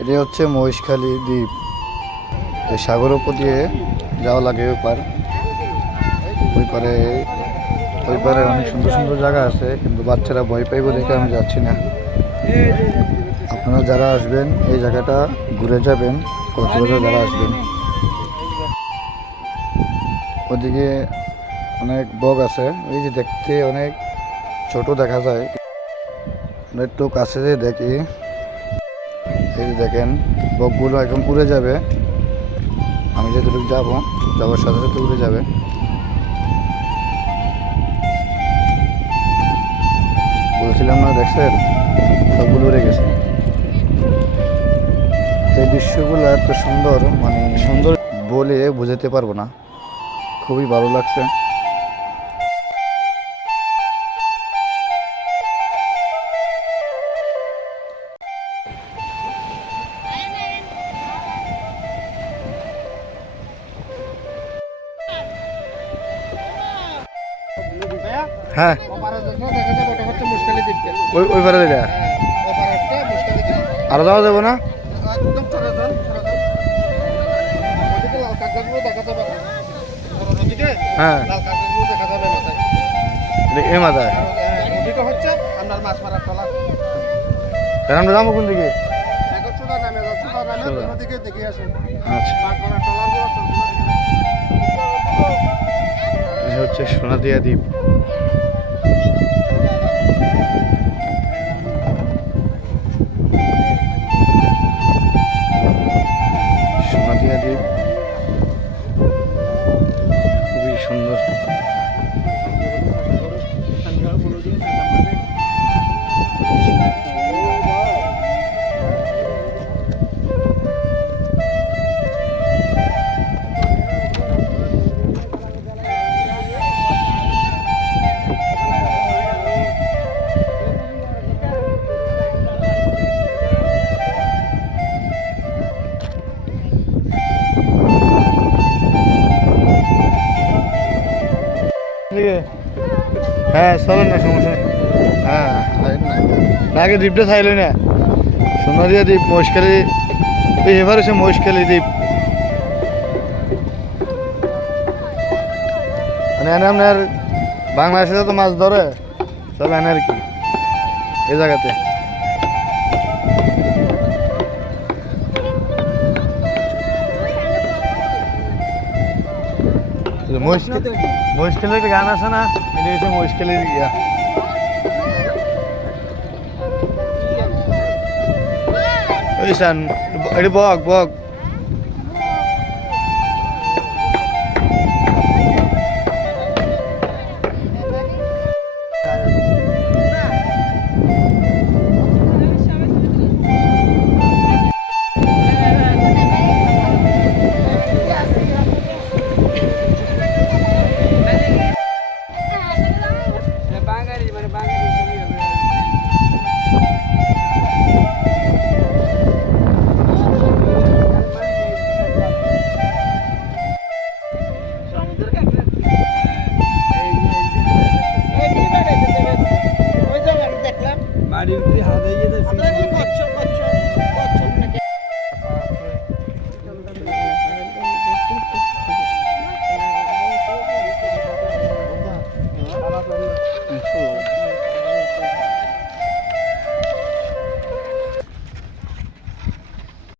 এটি হচ্ছে মহিষখালী দ্বীপ। এই সাগর উপর দিয়ে যাওয়া লাগে ওই পার। ওই পারে ওই পারে অনেক সুন্দর সুন্দর জায়গা আছে, কিন্তু বাচ্চারা ভয় পাইব দেখে আমি যাচ্ছি না। আপনারা যারা আসবেন, এই জায়গাটা ঘুরে যাবেন, কক্সবাজার যারা আসবেন। ওদিকে অনেক বগ আছে, এই যে দেখতে অনেক ছোট দেখা যায়। একটু কাছে যে দেখি। এই দেখেন, বকগুলো একদম উড়ে যাবে। আমি যেটুকু যাব, যাওয়ার সাথে সাথে উড়ে যাবে। বলছিলাম না, দেখছেন? সবগুলো উড়ে গেছে। এই দৃশ্যগুলো এত সুন্দর মানে সুন্দর বলে বোঝাতে পারব না। খুবই ভালো লাগছে। হ্যাঁ। ওই ওই পারে এটা আরও যাওয়া যাব না? হ্যাঁ। এ মাথায়। তাহলে আমরা যাব কোন দিকে? আচ্ছা। সোনাদিয়া দ্বীপ হ্যাঁ চলেন না, সমস্যা হ্যাঁ আগে দ্বীপটা চাইলে না। সোনারিয়া দ্বীপ, মহেশখালী এই এবার এসে দ্বীপ। মানে এনে বাংলাদেশে তো মাছ ধরে, সব এনে আর কি, এই জায়গাতে। মহেশখালীর একটা গান আছে না? এটা হচ্ছে মহেশখালীর ইয়া। ওই সান এটা বক বক। బాగా మన బాగా 嗯，